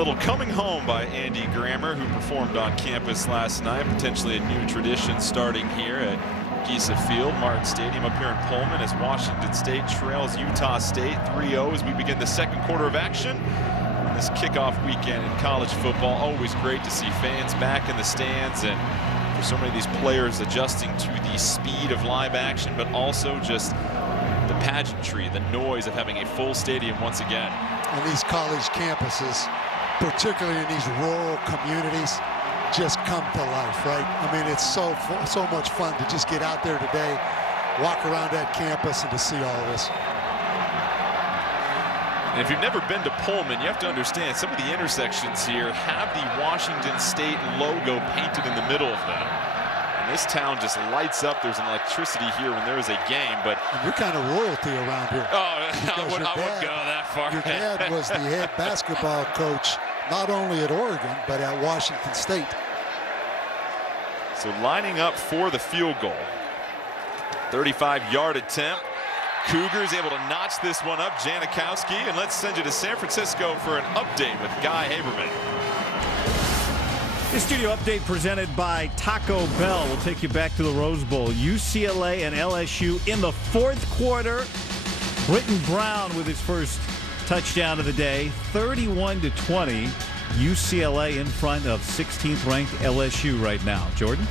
little Coming Home by Andy Grammer, who performed on campus last night. Potentially a new tradition starting here at Giesa Field, Martin Stadium up here in Pullman, as Washington State trails Utah State 3-0 as we begin the second quarter of action on this kickoff weekend in college football. Always great to see fans back in the stands, and for so many of these players adjusting to the speed of live action, but also just the pageantry, the noise of having a full stadium once again. And these college campuses, particularly in these rural communities, just come to life, right? I mean, it's so much fun to just get out there today, walk around that campus, and to see all of this. And if you've never been to Pullman, you have to understand some of the intersections here have the Washington State logo painted in the middle of them. And this town just lights up. There's an electricity here when there is a game, but and you're kind of royalty around here. Oh, I wouldn't go that far. Your dad was the head basketball coach, not only at Oregon, but at Washington State. So lining up for the field goal. 35-yard attempt. Cougars able to notch this one up, Janikowski, and let's send you to San Francisco for an update with Guy Haberman. This studio update presented by Taco Bell. We'll take you back to the Rose Bowl. UCLA and LSU in the fourth quarter. Britton Brown with his first touchdown of the day, 31-20. UCLA in front of 16th ranked LSU right now. Jordan?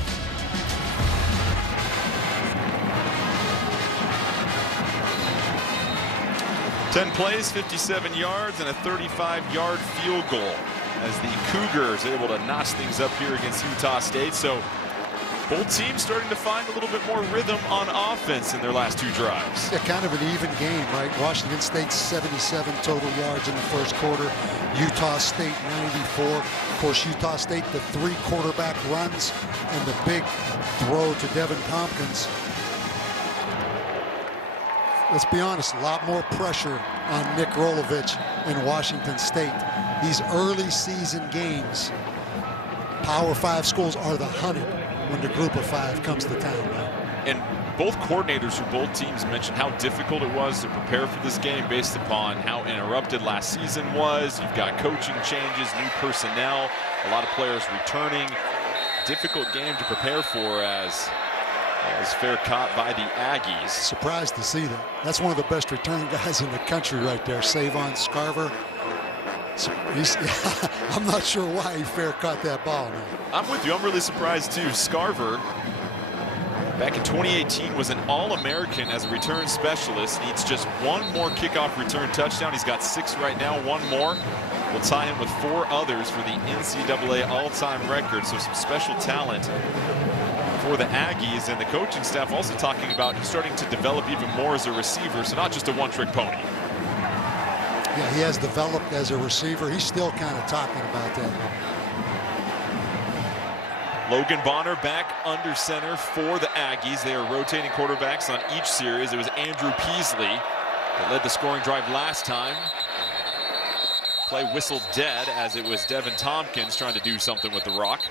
Ten plays, 57 yards, and a 35-yard field goal as the Cougars able to notch things up here against Utah State. So both teams starting to find a little bit more rhythm on offense in their last two drives. Yeah, kind of an even game, right? Washington State 77 total yards in the first quarter. Utah State 94. Of course, Utah State, the 3 quarterback runs and the big throw to Devin Tompkins. Let's be honest, a lot more pressure on Nick Rolovich in Washington State. These early season games, Power 5 schools are the hunted when the group of 5 comes to town. And both coordinators for both teams mentioned how difficult it was to prepare for this game based upon how interrupted last season was. You've got coaching changes, new personnel, a lot of players returning. Difficult game to prepare for as fair caught by the Aggies. Surprised to see that. That's one of the best return guys in the country right there, Savon Scarver. So I'm not sure why he fair caught that ball. Man. I'm with you. I'm really surprised too. Scarver, back in 2018, was an All-American as a return specialist. Needs just one more kickoff return touchdown. He's got 6 right now. One more will tie him with 4 others for the NCAA all-time record. So some special talent for the Aggies, and the coaching staff also talking about starting to develop even more as a receiver, so not just a one-trick pony. Yeah, he has developed as a receiver. He's still kind of talking about that. Logan Bonner back under center for the Aggies. They are rotating quarterbacks on each series. It was Andrew Peasley that led the scoring drive last time. Play whistled dead as it was Devin Tompkins trying to do something with the rock.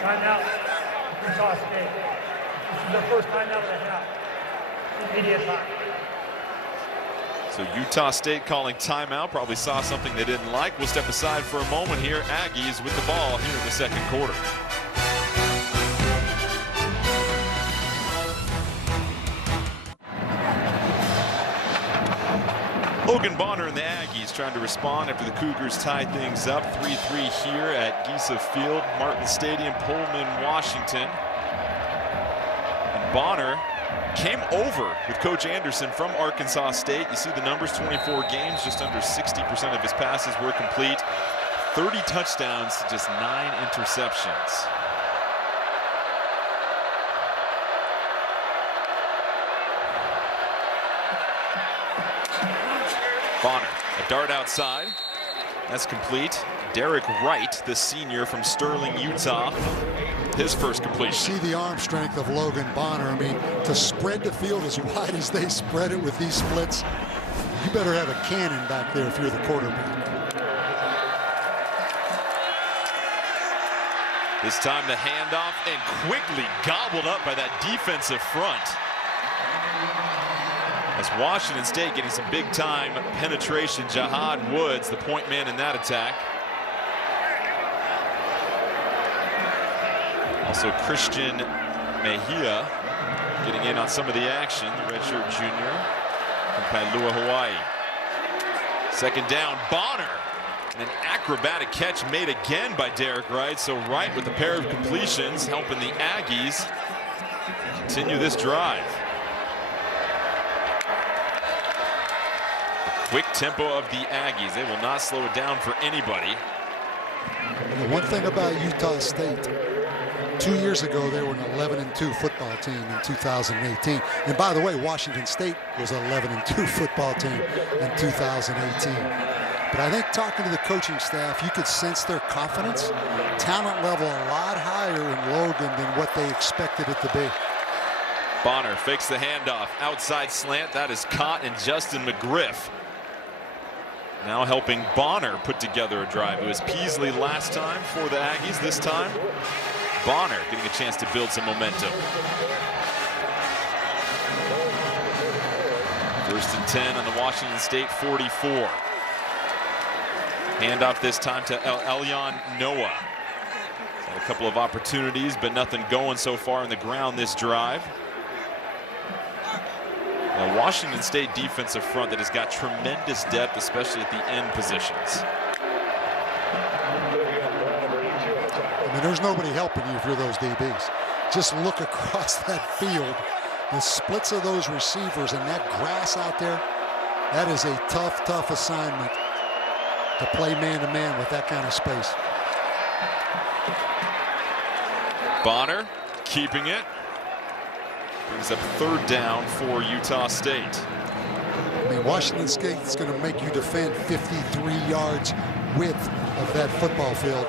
Timeout, Utah State. This is the first timeout of the half. Immediate time. So Utah State calling timeout, probably saw something they didn't like. We'll step aside for a moment here. Aggies with the ball here in the second quarter. Logan Bonner and the Aggies trying to respond after the Cougars tie things up. 3-3 here at Giesa Field, Martin Stadium, Pullman, Washington. And Bonner came over with Coach Anderson from Arkansas State. You see the numbers, 24 games, just under 60% of his passes were complete. 30 touchdowns to just 9 interceptions. Bonner, a dart outside. That's complete. Derek Wright, the senior from Sterling, Utah, his first completion. See the arm strength of Logan Bonner. I mean, to spread the field as wide as they spread it with these splits, you better have a cannon back there if you're the quarterback. This time the handoff and quickly gobbled up by that defensive front. As Washington State getting some big-time penetration. Jihad Woods, the point man in that attack. Also Christian Mejia getting in on some of the action, the redshirt junior from Kailua, Hawaii. Second down, Bonner. And an acrobatic catch made again by Derek Wright. So Wright with a pair of completions helping the Aggies continue this drive. The quick tempo of the Aggies. They will not slow it down for anybody. The one thing about Utah State, 2 years ago, they were an 11-2 football team in 2018. And by the way, Washington State was an 11-2 football team in 2018. But I think talking to the coaching staff, you could sense their confidence. Talent level a lot higher in Logan than what they expected it to be. Bonner fakes the handoff. Outside slant. That is caught, and Justin McGriff now helping Bonner put together a drive. It was Peasley last time for the Aggies. This time, Bonner getting a chance to build some momentum. 1st and 10 on the Washington State 44. Handoff this time to Elyon Noah. Had a couple of opportunities, but nothing going so far on the ground this drive. The Washington State defensive front that has got tremendous depth, especially at the end positions. I mean, there's nobody helping you if you're those DBs. Just look across that field. The splits of those receivers and that grass out there, that is a tough, tough assignment to play man-to-man with that kind of space. Bonner keeping it. Brings up 3rd down for Utah State. I mean, Washington State's going to make you defend 53 yards width of that football field.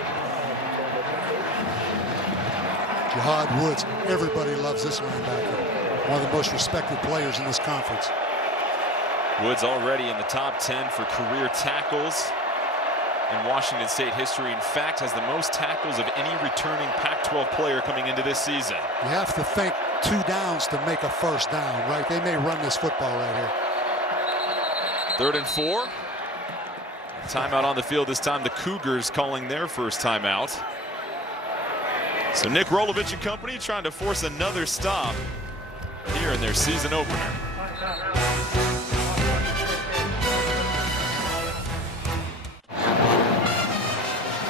Jihad Woods, everybody loves this linebacker. One of the most respected players in this conference. Woods already in the top 10 for career tackles in Washington State history. In fact, has the most tackles of any returning Pac-12 player coming into this season. You have to think 2 downs to make a 1st down, right? They may run this football right here. 3rd and 4. Timeout on the field this time. The Cougars calling their first timeout. So Nick Rolovich and company trying to force another stop here in their season opener.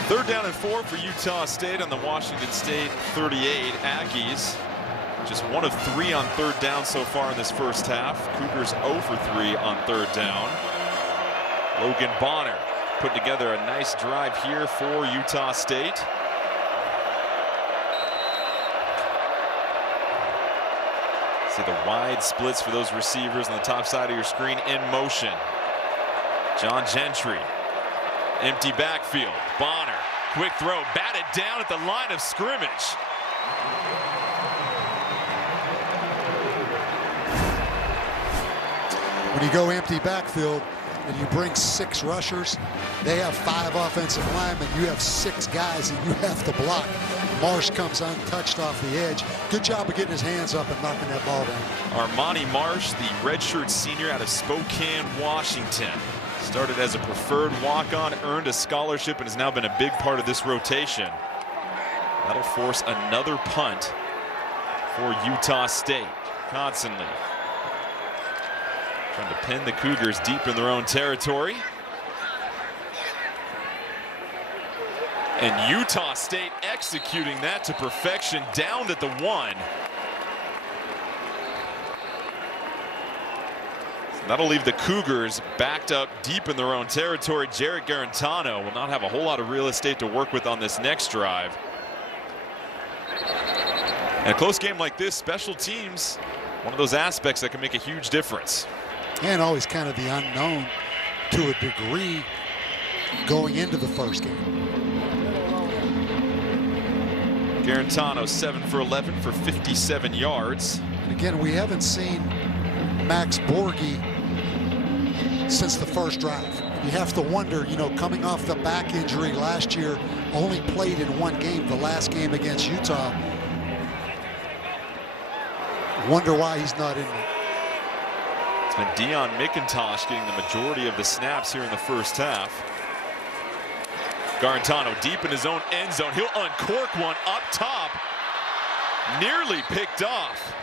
Third down and 4 for Utah State on the Washington State 38. Aggies just 1 of 3 on 3rd down so far in this first half. Cougars 0 for 3 on 3rd down. Logan Bonner put together a nice drive here for Utah State. See the wide splits for those receivers on the top side of your screen in motion. John Gentry. Empty backfield. Bonner. Quick throw. Batted down at the line of scrimmage. When you go empty backfield and you bring 6 rushers, they have 5 offensive linemen. You have 6 guys that you have to block. Marsh comes untouched off the edge. Good job of getting his hands up and knocking that ball down. Armani Marsh, the redshirt senior out of Spokane, Washington. Started as a preferred walk-on, earned a scholarship, and has now been a big part of this rotation. That'll force another punt for Utah State. Constantly trying to pin the Cougars deep in their own territory. And Utah State executing that to perfection, down at the 1. That'll leave the Cougars backed up deep in their own territory. Jarrett Garantano will not have a whole lot of real estate to work with on this next drive. And a close game like this, special teams, one of those aspects that can make a huge difference. And always kind of the unknown to a degree going into the first game. Garantano 7 for 11 for 57 yards. And again, we haven't seen Max Borghi since the first drive. You have to wonder, you know, coming off the back injury last year, only played in 1 game, the last game against Utah. Wonder why he's not in there. It's been Deion McIntosh getting the majority of the snaps here in the first half. Garantano deep in his own end zone. He'll uncork one up top. Nearly picked off.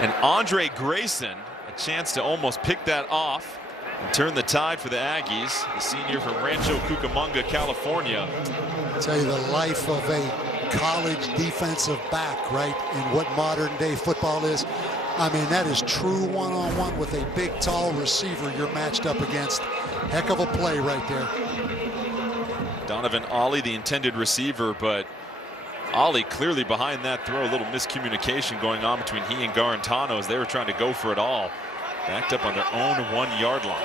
And Andre Grayson, a chance to almost pick that off and turn the tide for the Aggies. The senior from Rancho Cucamonga, California. I tell you, the life of a college defensive back, right, in what modern day football is. I mean, that is true one-on-one with a big, tall receiver you're matched up against. Heck of a play right there. Donovan Ollie, the intended receiver, but Ollie clearly behind that throw. A little miscommunication going on between he and Garantano as they were trying to go for it all. Backed up on their own 1-yard line.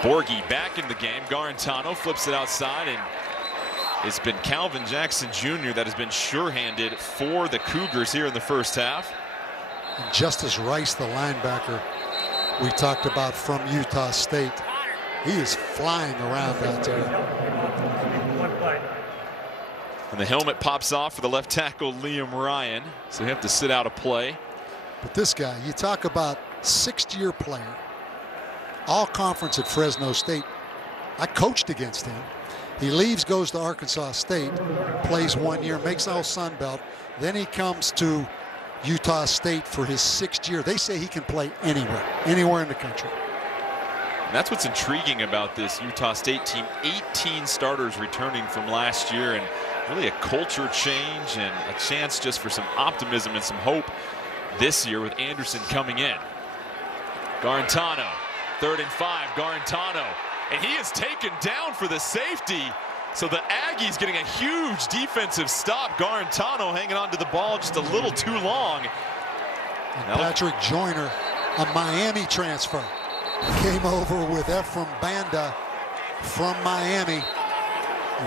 Borghi back in the game. Garantano flips it outside, and it's been Calvin Jackson Jr. that has been sure-handed for the Cougars here in the first half. And Justice Rice, the linebacker we talked about from Utah State, he is flying around out there. And the helmet pops off for the left tackle Liam Ryan, so you have to sit out a play. But this guy, you talk about sixth-year player, all conference at Fresno State. I coached against him. He leaves, goes to Arkansas State, plays 1 year, makes all Sun Belt. Then he comes to Utah State for his 6th year. They say he can play anywhere in the country. And that's what's intriguing about this Utah State team. 18 starters returning from last year, and really a culture change and a chance just for some optimism and some hope this year with Anderson coming in. Garantano, 3rd and 5, Garantano. And he is taken down for the safety. So the Aggies getting a huge defensive stop. Garantano hanging on to the ball just a little too long. And Patrick Joyner, a Miami transfer, came over with Ephraim Banda from Miami.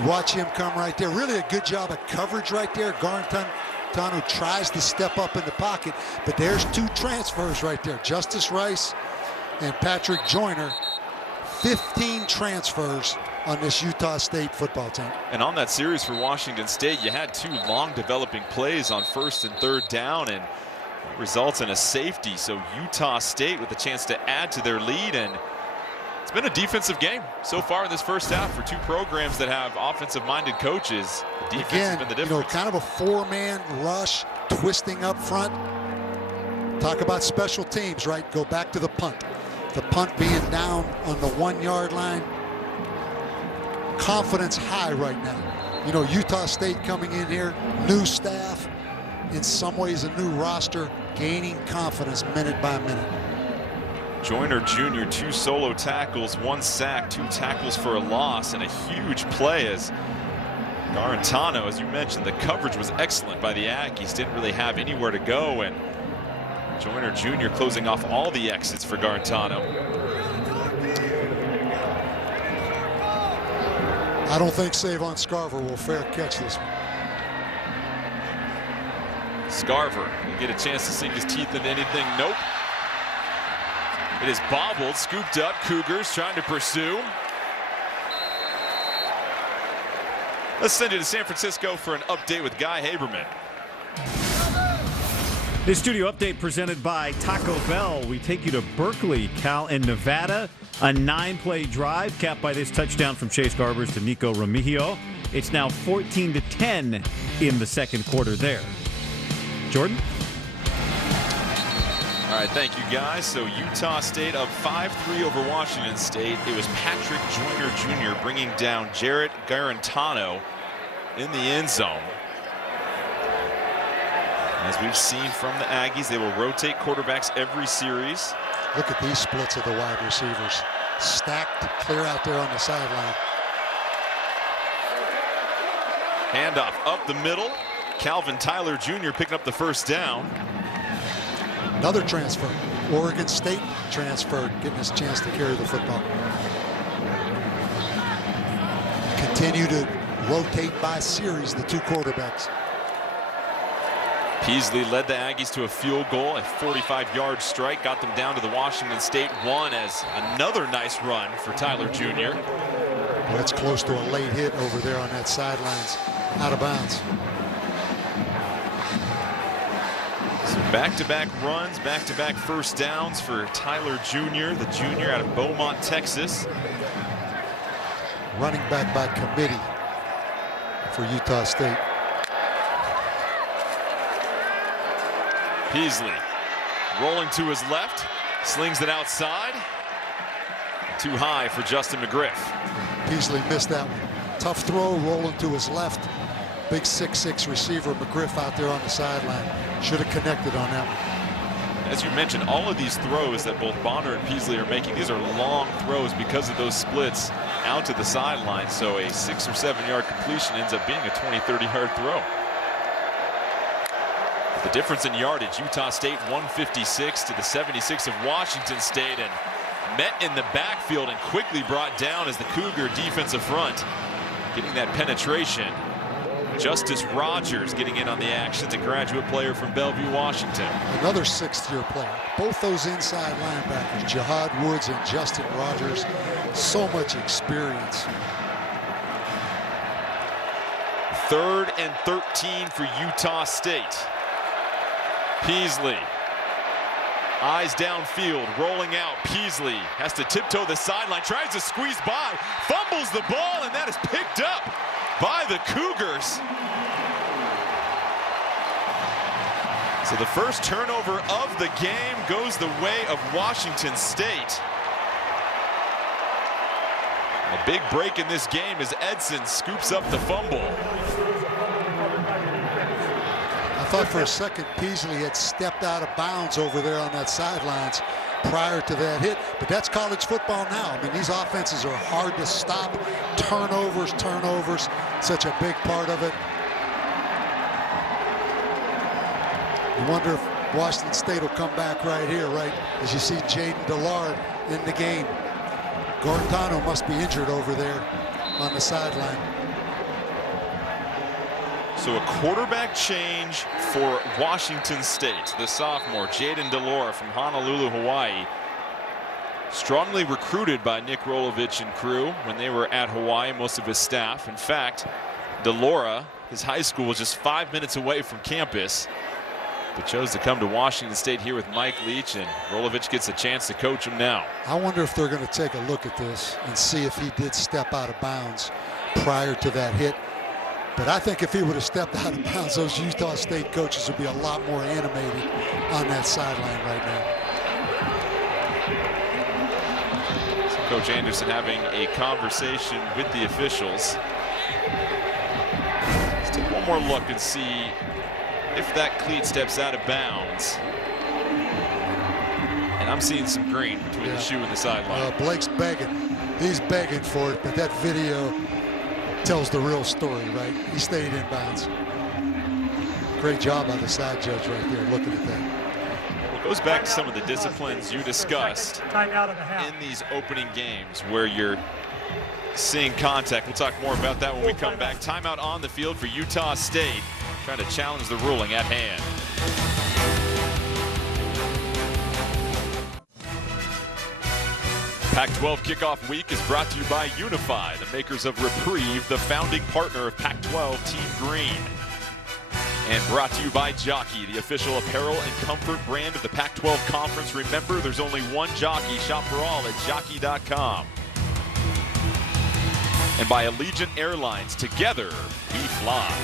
Watch him come right there. Really a good job of coverage right there. Garantano tries to step up in the pocket, but there's 2 transfers right there. Justice Rice and Patrick Joyner. 15 transfers on this Utah State football team. And on that series for Washington State, you had 2 long developing plays on 1st and 3rd down, and it results in a safety. So Utah State with a chance to add to their lead, and it's been a defensive game so far in this first half for 2 programs that have offensive-minded coaches. The defense has been the difference. You know, kind of a 4-man rush, twisting up front. Talk about special teams, right? Go back to the punt. The punt being down on the 1-yard line. Confidence high right now. You know, Utah State coming in here, new staff, in some ways a new roster, gaining confidence minute by minute. Joyner Jr., 2 solo tackles, 1 sack, 2 tackles for a loss, and a huge play as Garantano, as you mentioned, the coverage was excellent by the Aggies. Didn't really have anywhere to go, and Joyner Jr. closing off all the exits for Garantano. I don't think Savon Scarver will fair catch this one. Scarver will get a chance to sink his teeth into anything. Nope. It is bobbled, scooped up. Cougars trying to pursue. Let's send you to San Francisco for an update with Guy Haberman. This studio update presented by Taco Bell. We take you to Berkeley, Cal, and Nevada. A 9-play drive capped by this touchdown from Chase Garbers to Nico Remigio. It's now 14-10 in the 2nd quarter there. Jordan? All right, thank you, guys. So Utah State up 5-3 over Washington State. It was Patrick Joyner Jr. bringing down Jarrett Garantano in the end zone. As we've seen from the Aggies, they will rotate quarterbacks every series. Look at these splits of the wide receivers. Stacked clear out there on the sideline. Handoff up the middle. Calvin Tyler Jr. picking up the 1st down. Another transfer. Oregon State transfer, getting his chance to carry the football. Continue to rotate by series, the 2 quarterbacks. Peasley led the Aggies to a field goal, a 45-yard strike, got them down to the Washington State 1 as another nice run for Tyler Jr. Well, that's close to a late hit over there on that sidelines, out of bounds. Back-to-back runs, back-to-back first downs for Tyler Jr., the junior out of Beaumont, Texas. Running back by committee for Utah State. Peasley rolling to his left, slings it outside. Too high for Justin McGriff. Peasley missed that one. Tough throw, rolling to his left. Big 6'6" receiver McGriff out there on the sideline. Should have connected on that one. As you mentioned, all of these throws that both Bonner and Peasley are making, these are long throws because of those splits out to the sideline. So a 6 or 7 yard completion ends up being a 20, 30 yard throw. The difference in yardage, Utah State 156 to the 76 of Washington State, and met in the backfield and quickly brought down as the Cougar defensive front getting that penetration. Justice Rogers getting in on the action, a graduate player from Bellevue, Washington. Another 6th-year player. Both those inside linebackers, Jihad Woods and Justin Rogers, so much experience. 3rd and 13 for Utah State. Peasley, eyes downfield, rolling out. Peasley has to tiptoe the sideline, tries to squeeze by, fumbles the ball, and that is picked up by the Cougars. So the first turnover of the game goes the way of Washington State. A big break in this game as Edson scoops up the fumble. I thought for a second Peasley had stepped out of bounds over there on that sidelines prior to that hit, but that's college football now. I mean, these offenses are hard to stop. Turnovers, such a big part of it. You wonder if Washington State will come back right here, right as you see Jaden Dillard in the game. Gortano must be injured over there on the sideline. So a quarterback change for Washington State. The sophomore, Jaden Delora from Honolulu, Hawaii. Strongly recruited by Nick Rolovich and crew when they were at Hawaii, most of his staff. In fact, Delora, his high school was just 5 minutes away from campus, but chose to come to Washington State here with Mike Leach, and Rolovich gets a chance to coach him now. I wonder if they're going to take a look at this and see if he did step out of bounds prior to that hit. But I think if he would have stepped out of bounds, those Utah State coaches would be a lot more animated on that sideline right now. So Coach Anderson having a conversation with the officials. Let's take one more look and see if that cleat steps out of bounds. And I'm seeing some green between the shoe and the sideline. Blake's begging. He's begging for it, but that video tells the real story, right? He stayed in bounds. Great job by the side judge right there looking at that. Well, it goes back to some of the disciplines you discussed in these opening games where you're seeing contact. We'll talk more about that when we come back. Timeout on the field for Utah State, trying to challenge the ruling at hand. Pac-12 kickoff week is brought to you by Unify, the makers of Reprieve, the founding partner of Pac-12 Team Green. And brought to you by Jockey, the official apparel and comfort brand of the Pac-12 Conference. Remember, there's only one Jockey. Shop for all at jockey.com. And by Allegiant Airlines. Together, we fly.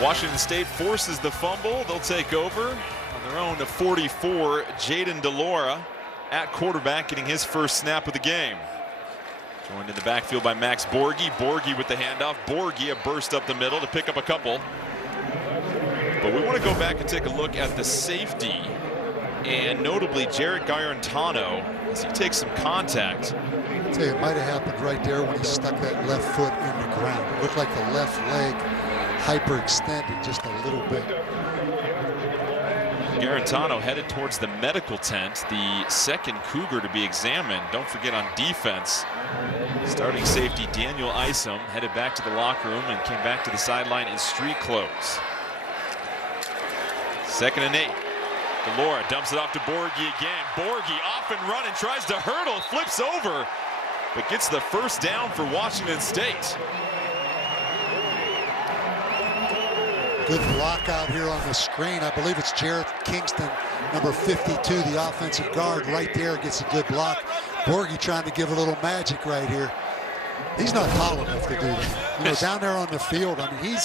Washington State forces the fumble. They'll take over on their own to 44. Jaden Delora at quarterback, getting his first snap of the game. Joined in the backfield by Max Borghi. Borghi with the handoff. Borghi a burst up the middle to pick up a couple. But we want to go back and take a look at the safety, and notably Jarrett Garantano as he takes some contact. I'll tell you, it might have happened right there when he stuck that left foot in the ground. It looked like the left leg hyperextended just a little bit. Garantano headed towards the medical tent, the second Cougar to be examined. Don't forget on defense, starting safety Daniel Isom headed back to the locker room and came back to the sideline in street clothes. 2nd and 8. Delora dumps it off to Borghi again. Borghi off and running, tries to hurdle, flips over, but gets the first down for Washington State. Good block out here on the screen. I believe it's Jarrett Kingston, number 52, the offensive guard, right there, gets a good block. Borgie trying to give a little magic right here. He's not tall enough to do that. You know, down there on the field, I mean,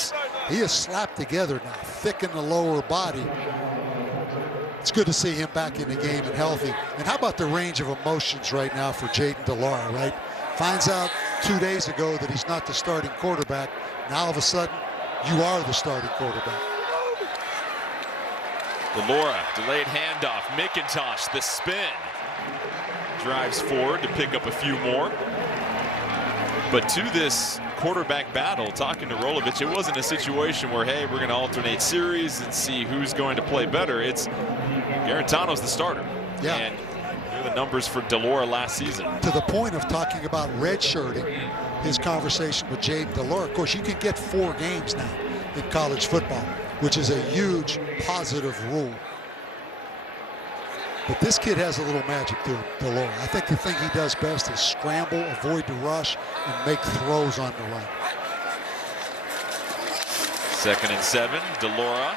he is slapped together now, thick in the lower body. It's good to see him back in the game and healthy. And how about the range of emotions right now for Jaden DeLaura, right? Finds out 2 days ago that he's not the starting quarterback. Now all of a sudden, you are the starting quarterback. DeLaura, delayed handoff. McIntosh, the spin. Drives forward to pick up a few more. But to this quarterback battle, talking to Rolovich, it wasn't a situation where, hey, we're going to alternate series and see who's going to play better. It's Garantano's the starter. Yeah. And here are the numbers for DeLaura last season. To the point of talking about redshirting, his conversation with Jaden DeLaura, of course, you can get 4 games now in college football, which is a huge positive rule. But this kid has a little magic to him, DeLaura. I think the thing he does best is scramble, avoid the rush, and make throws on the run. 2nd and 7. DeLaura,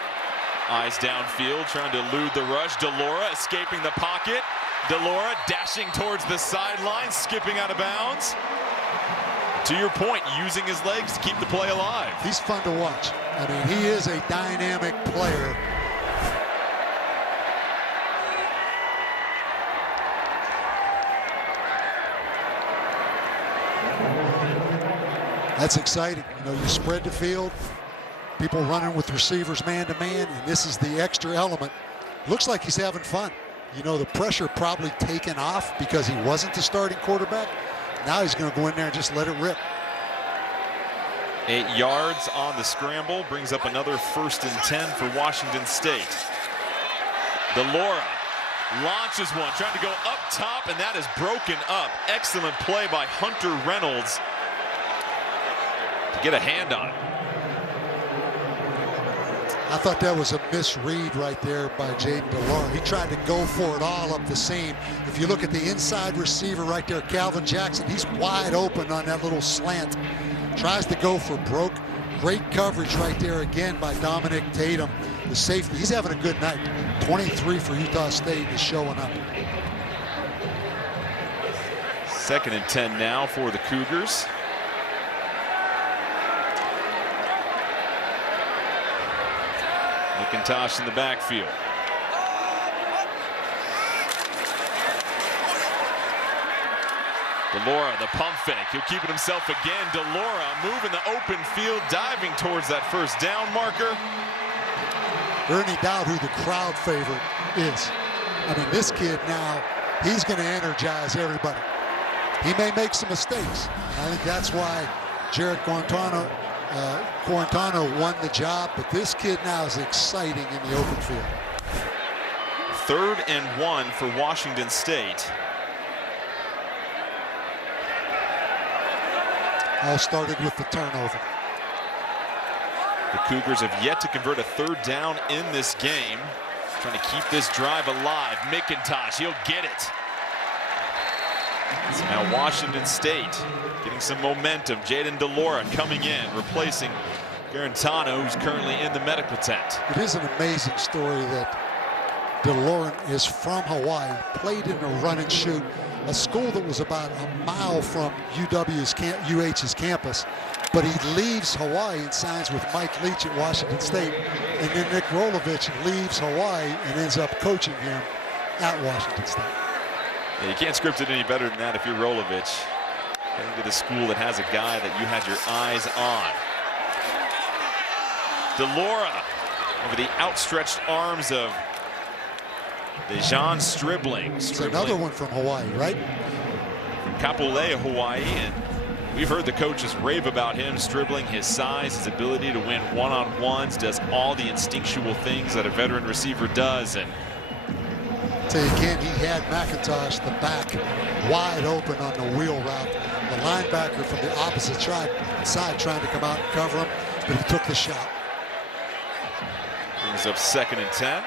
eyes downfield, trying to elude the rush. DeLaura escaping the pocket. DeLaura dashing towards the sideline, skipping out of bounds. To your point, using his legs to keep the play alive. He's fun to watch. I mean, he is a dynamic player. That's exciting. You know, you spread the field, people running with receivers man-to-man, and this is the extra element. Looks like he's having fun. You know, the pressure probably taken off because he wasn't the starting quarterback. Now he's going to go in there and just let it rip. 8 yards on the scramble, brings up another 1st and 10 for Washington State. DeLaura launches one, trying to go up top, and that is broken up. Excellent play by Hunter Reynolds to get a hand on it. I thought that was a misread right there by Jaden DeLaura. He tried to go for it all up the seam. If you look at the inside receiver right there, Calvin Jackson, he's wide open on that little slant. Tries to go for broke. Great coverage right there again by Dominic Tatum, the safety. He's having a good night. 23 for Utah State is showing up. 2nd and 10 now for the Cougars. McIntosh in the backfield. DeLaura, the pump fake. He'll keep it himself again. DeLaura moving the open field, diving towards that 1st down marker. There any doubt who the crowd favorite is? I mean, this kid now, he's going to energize everybody. He may make some mistakes. I think that's why Jared Guarantano won the job, but this kid now is exciting in the open field. 3rd and 1 for Washington State. All started with the turnover. The Cougars have yet to convert a 3rd down in this game. Trying to keep this drive alive. McIntosh, he'll get it. So now Washington State getting some momentum. Jaden DeLaura coming in, replacing Garantano, who's currently in the medical tent. It is an amazing story that DeLaura is from Hawaii, played in a run and shoot, a school that was about a mile from UH's campus, but he leaves Hawaii and signs with Mike Leach at Washington State, and then Nick Rolovich leaves Hawaii and ends up coaching him at Washington State. Yeah, you can't script it any better than that if you're Rolovich. Heading to the school that has a guy that you had your eyes on. DeLaura over the outstretched arms of Dejan Stribling. It's another one from Hawaii, right? From Kapolei, Hawaii, and we've heard the coaches rave about him. Stribling, his size, his ability to win one-on-ones, does all the instinctual things that a veteran receiver does. And tell you again, he had McIntosh, the back, wide open on the wheel route. The linebacker from the opposite side trying to come out and cover him, but he took the shot. Brings up 2nd and 10.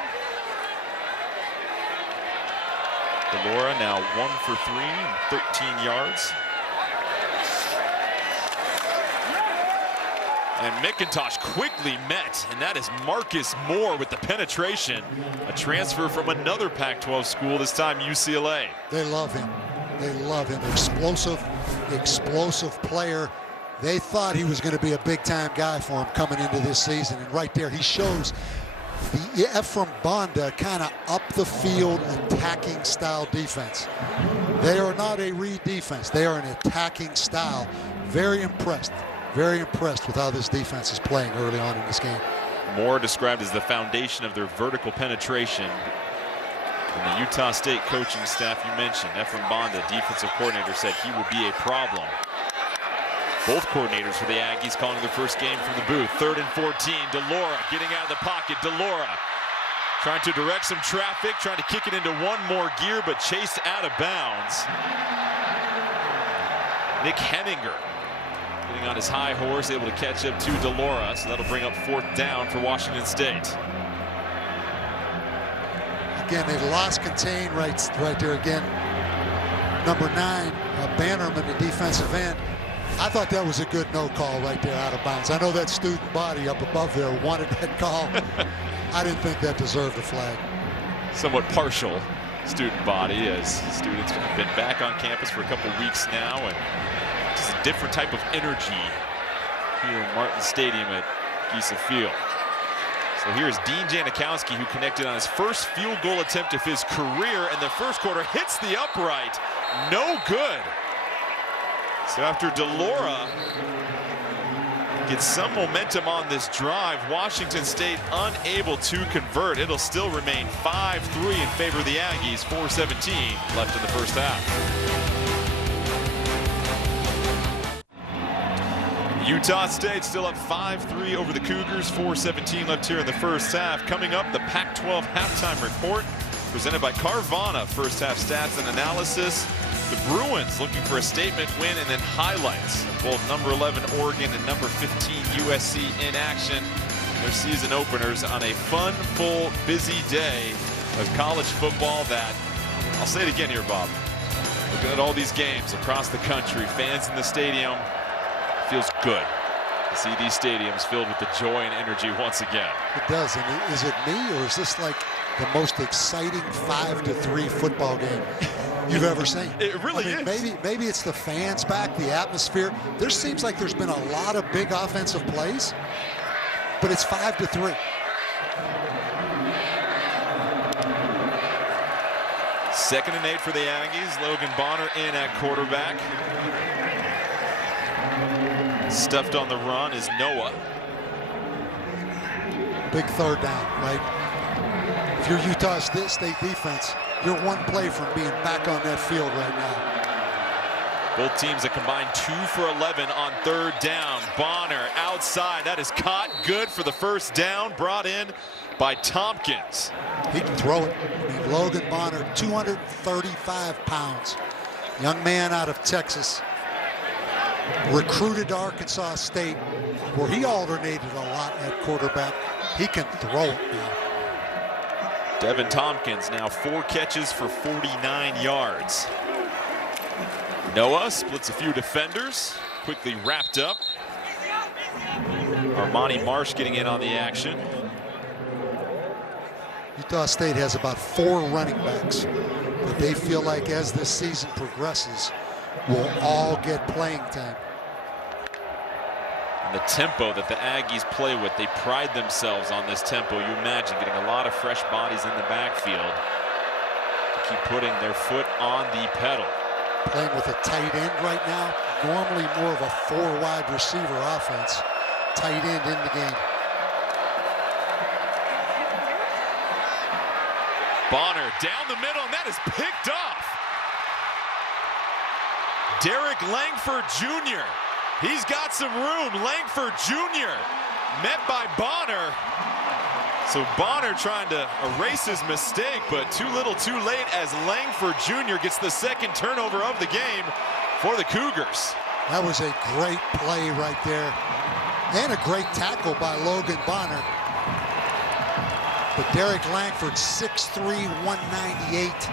DeLaura now 1 for 3 and 13 yards. And McIntosh quickly met, and that is Marcus Moore with the penetration. A transfer from another Pac-12 school, this time UCLA. They love him. They love him. Explosive player. They thought he was going to be a big-time guy for him coming into this season. And right there, he shows the Ephraim Banda kind of up the field attacking style defense. They are not a read defense. They are an attacking style. Very impressed with how this defense is playing early on in this game. Moore described as the foundation of their vertical penetration. And the Utah State coaching staff you mentioned, Ephraim Banda, defensive coordinator, said he will be a problem. Both coordinators for the Aggies calling their first game from the booth. 3rd and 14, DeLaura getting out of the pocket. DeLaura trying to direct some traffic, trying to kick it into one more gear, but chased out of bounds. Nick Henninger getting on his high horse, able to catch up to DeLaura, so that'll bring up 4th down for Washington State. Again, they lost contain right there again. Number 9, Bannerman, the defensive end. I thought that was a good no call right there out of bounds. I know that student body up above there wanted that call. I didn't think that deserved a flag. Somewhat partial student body, as students have been back on campus for a couple weeks now, and just a different type of energy here in Martin Stadium at Giesa Field. So here's Dean Janikowski, who connected on his first field goal attempt of his career, and the first quarter hits the upright. No good. So after DeLaura gets some momentum on this drive, Washington State unable to convert. It'll still remain 5-3 in favor of the Aggies, 4:17 left in the first half. Utah State still up 5-3 over the Cougars, 4:17 left here in the first half. Coming up, the Pac-12 halftime report presented by Carvana. First half stats and analysis. The Bruins looking for a statement win, and then highlights of both number 11 Oregon and number 15 USC in action. Their season openers on a fun, full, busy day of college football that, I'll say it again here, Bob. Looking at all these games across the country, fans in the stadium, feels good to see these stadiums filled with the joy and energy once again. It does. And is it me, or is this like the most exciting 5-3 football game you've ever seen? It really is. Maybe it's the fans back, the atmosphere. There seems like there's been a lot of big offensive plays, but it's 5-3. Second and 8 for the Aggies. Logan Bonner in at quarterback. Stuffed on the run is Noah. Big 3rd down, right? If you're Utah State defense, you're one play from being back on that field right now. Both teams that combined 2 for 11 on 3rd down. Bonner outside. That is caught good for the first down. Brought in by Tompkins. He can throw it. I mean, Logan Bonner, 235 pounds. Young man out of Texas. Recruited to Arkansas State, where he alternated a lot at quarterback. He can throw it now. Devin Tompkins now 4 catches for 49 yards. Noah splits a few defenders, quickly wrapped up. Armani Marsh getting in on the action. Utah State has about 4 running backs that they feel like as this season progresses will all get playing time. And the tempo that the Aggies play with, they pride themselves on this tempo. You imagine getting a lot of fresh bodies in the backfield to keep putting their foot on the pedal. Playing with a tight end right now, normally more of a 4 wide receiver offense. Tight end in the game. Bonner down the middle, and that is picked off. Derek Langford Jr. He's got some room. Langford Jr. met by Bonner. So Bonner trying to erase his mistake, but too little too late as Langford Jr. gets the second turnover of the game for the Cougars. That was a great play right there. And a great tackle by Logan Bonner. But Derek Langford, 6'3", 198.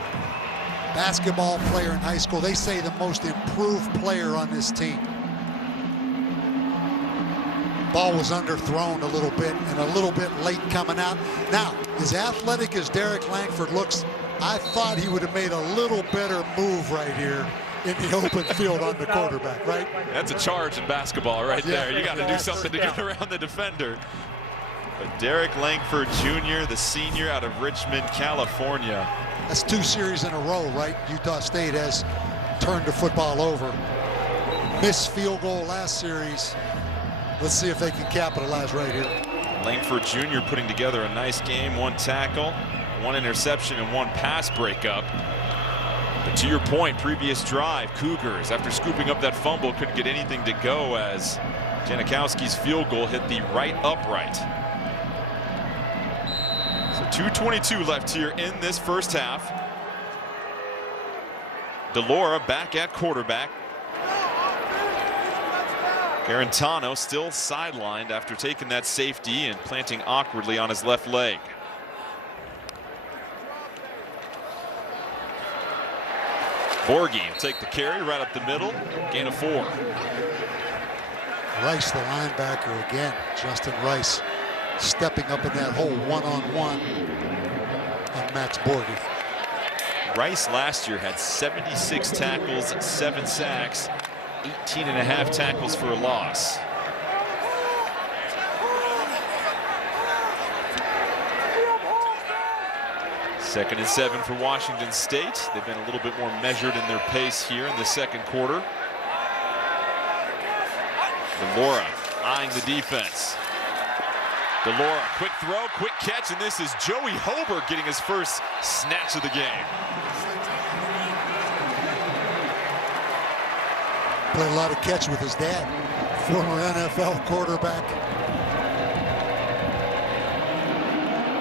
Basketball player in high school. They say the most improved player on this team. Ball was underthrown a little bit and a little bit late coming out. Now, as athletic as Derek Langford looks, I thought he would have made a little better move right here in the open field on the quarterback, right? That's a charge in basketball right there. You got to do something to get around the defender. But Derek Langford Jr., the senior out of Richmond, California. That's 2 series in a row, right? Utah State has turned the football over. Missed field goal last series. Let's see if they can capitalize right here. Langford Jr. putting together a nice game. 1 tackle, 1 interception, and 1 pass breakup. But to your point, previous drive, Cougars, after scooping up that fumble, couldn't get anything to go as Janikowski's field goal hit the right upright. So 2:22 left here in this first half. DeLaura back at quarterback. Garantano still sidelined after taking that safety and planting awkwardly on his left leg. Borghi will take the carry right up the middle, gain of 4. Rice, the linebacker again, Justin Rice, stepping up in that hole one-on-one on Max Borghi. Rice last year had 76 tackles, 7 sacks, 18.5 tackles for a loss. Second and 7 for Washington State. They've been a little bit more measured in their pace here in the second quarter. DeLaura eyeing the defense. DeLaura, quick throw, quick catch, and this is Joey Hobert getting his first snatch of the game. Played a lot of catch with his dad, former NFL quarterback.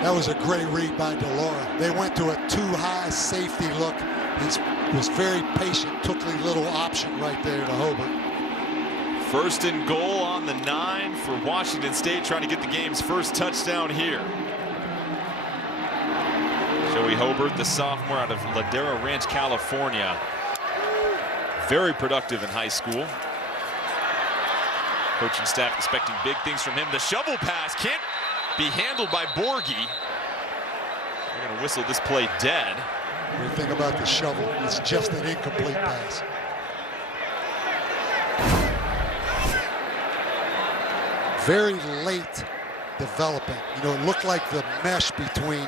That was a great read by DeLaura. They went to a too-high safety look. He was very patient, took a little option right there to Hobert. First and goal on the 9 for Washington State, trying to get the game's first touchdown here. Joey Hobert, the sophomore out of Ladera Ranch, California. Very productive in high school. Coaching staff expecting big things from him. The shovel pass can't be handled by Borghi. They're going to whistle this play dead. What do you think about the shovel? It's just an incomplete pass. Very late developing. You know, it looked like the mesh between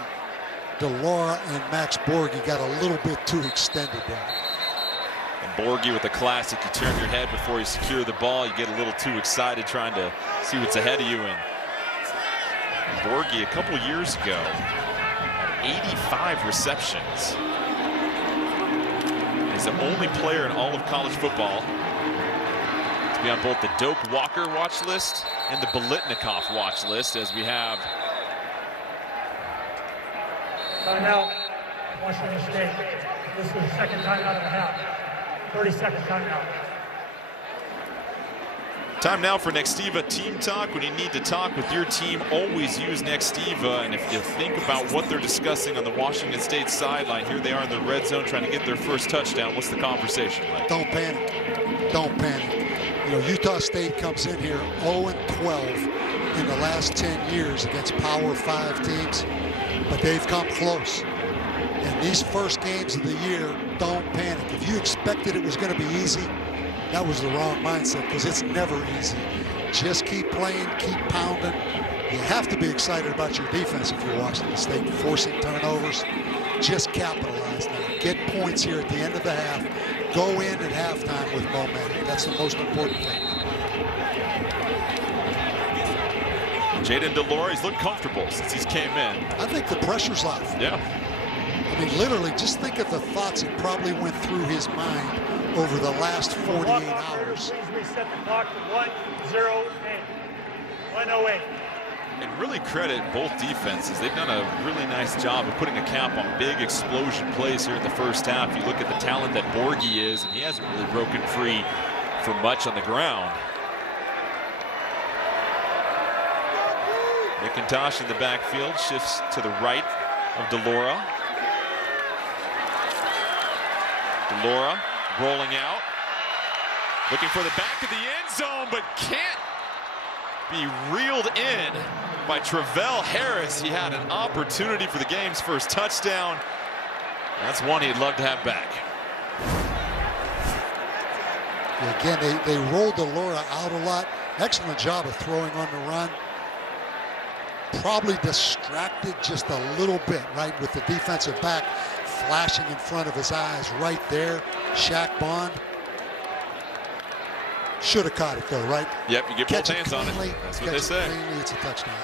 DeLaura and Max Borghi got a little bit too extended there. And Borghi with the classic, you turn your head before you secure the ball. You get a little too excited trying to see what's ahead of you. And Borghi a couple years ago had 85 receptions. He's the only player in all of college football to be on both the Doak Walker watch list and the Bolitnikoff watch list, as we have. Timeout, Washington State. This is the second timeout of the half. 30-second timeout. Time now for Nextiva Team Talk. When you need to talk with your team, always use Nextiva. And if you think about what they're discussing on the Washington State sideline, here they are in the red zone trying to get their first touchdown. What's the conversation like? Don't panic. Don't panic. You know, Utah State comes in here 0-12 in the last 10 years against Power 5 teams, but they've come close. And these first games of the year, don't panic. If you expected it was going to be easy, that was the wrong mindset, because it's never easy. Just keep playing, keep pounding. You have to be excited about your defense if you're Washington State, forcing turnovers. Just capitalize now. Get points here at the end of the half. Go in at halftime with momentum. That's the most important thing. Jaden DeLaura, he's looked comfortable since he's came in. I think the pressure's off. Yeah. I mean, literally, just think of the thoughts that probably went through his mind over the last 48 hours. Please reset the clock to 1:08. 1:08. And really credit both defenses. They've done a really nice job of putting a cap on big explosion plays here in the first half. You look at the talent that Borghi is, and he hasn't really broken free for much on the ground. McIntosh in the backfield, shifts to the right of DeLaura. DeLaura rolling out, looking for the back of the end zone, but can't be reeled in by Travell Harris. He had an opportunity for the game's first touchdown. That's one he'd love to have back. Yeah, again, they rolled Delora out a lot. Excellent job of throwing on the run. Probably distracted just a little bit, right, with the defensive back flashing in front of his eyes right there. Shaq Bond. Should have caught it, though, right? Yep, you get both hands on it. That's what they say. Cleanly, it's a touchdown.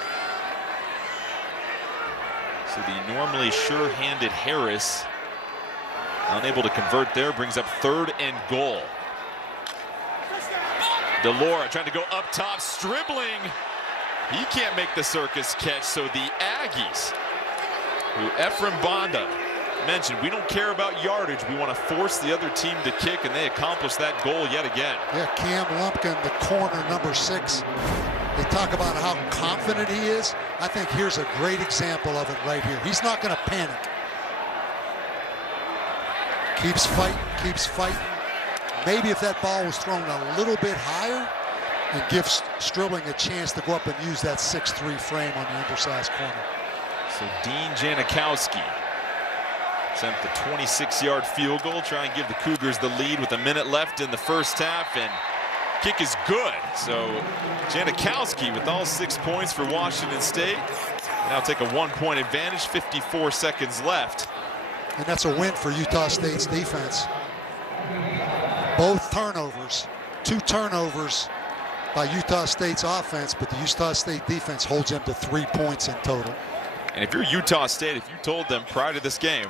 So the normally sure-handed Harris, unable to convert there, brings up 3rd and goal. Delora trying to go up top, dribbling. He can't make the circus catch, so the Aggies, who Ephraim Bonda mentioned, we don't care about yardage. We want to force the other team to kick, and they accomplish that goal yet again. Yeah, Cam Lumpkin, the corner, number 6. They talk about how confident he is. I think here's a great example of it right here. He's not going to panic. Keeps fighting, keeps fighting. Maybe if that ball was thrown a little bit higher, and gives Stribling a chance to go up and use that 6'3" frame on the undersized corner. So Dean Janikowski sent the 26-yard field goal, try and give the Cougars the lead with a minute left in the first half, and kick is good. So Janikowski with all 6 points for Washington State. Now take a 1-point advantage, 54 seconds left. And that's a win for Utah State's defense. Both turnovers, 2 turnovers by Utah State's offense, but the Utah State defense holds them to 3 points in total. And if you're Utah State, if you told them prior to this game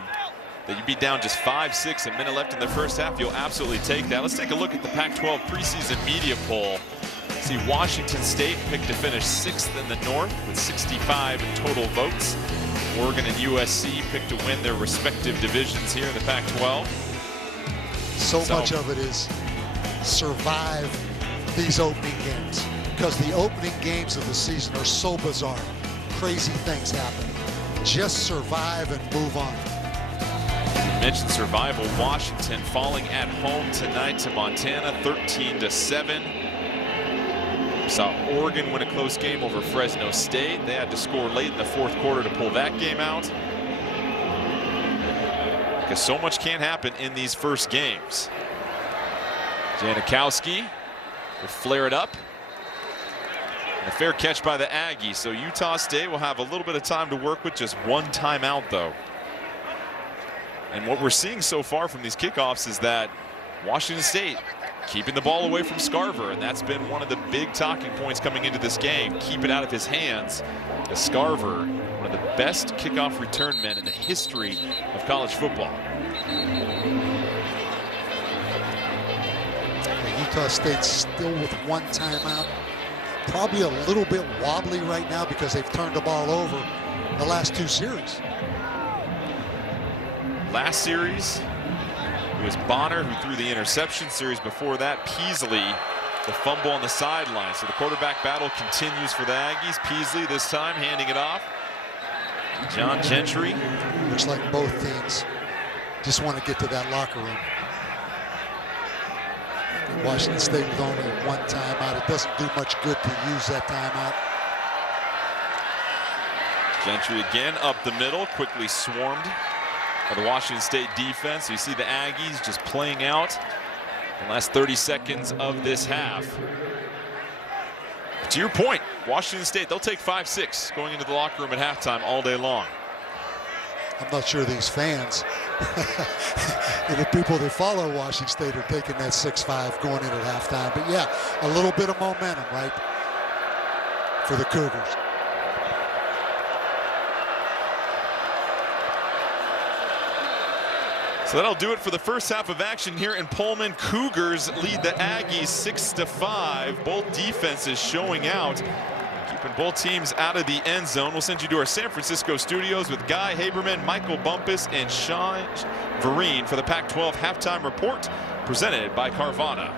that you'd be down just 5-6, a minute left in the first half, you'll absolutely take that. Let's take a look at the Pac-12 preseason media poll. See, Washington State picked to finish 6th in the North with 65 total votes. Oregon and USC picked to win their respective divisions here in the Pac-12. So much of it is survive these opening games, because the opening games of the season are so bizarre. Crazy things happen. Just survive and move on. You mentioned survival. Washington falling at home tonight to Montana, 13-7. Saw Oregon win a close game over Fresno State. They had to score late in the 4th quarter to pull that game out. Because so much can happen in these first games. Janikowski will flare it up. And a fair catch by the Aggies. So Utah State will have a little bit of time to work with, just 1 timeout though. And what we're seeing so far from these kickoffs is that Washington State keeping the ball away from Scarver, and that's been one of the big talking points coming into this game. Keep it out of his hands. As Scarver, one of the best kickoff return men in the history of college football. Utah State still with 1 timeout. Probably a little bit wobbly right now because they've turned the ball over the last 2 series. Last series, it was Bonner who threw the interception. Series before that, Peasley, the fumble on the sideline. So the quarterback battle continues for the Aggies. Peasley this time handing it off. John Gentry. Looks like both teams just want to get to that locker room. Washington State with only 1 timeout. It doesn't do much good to use that timeout. Gentry again up the middle, quickly swarmed by the Washington State defense. You see the Aggies just playing out the last 30 seconds of this half. To your point, Washington State, they'll take 5-6 going into the locker room at halftime all day long. I'm not sure these fans and the people that follow Washington State are taking that 6-5 going in at halftime. But yeah, a little bit of momentum, right, for the Cougars. So that'll do it for the first half of action here in Pullman. Cougars lead the Aggies 6-5. Both defenses showing out, keeping both teams out of the end zone. We'll send you to our San Francisco studios with Guy Haberman, Michael Bumpus, and Sean Vereen for the Pac-12 halftime report presented by Carvana.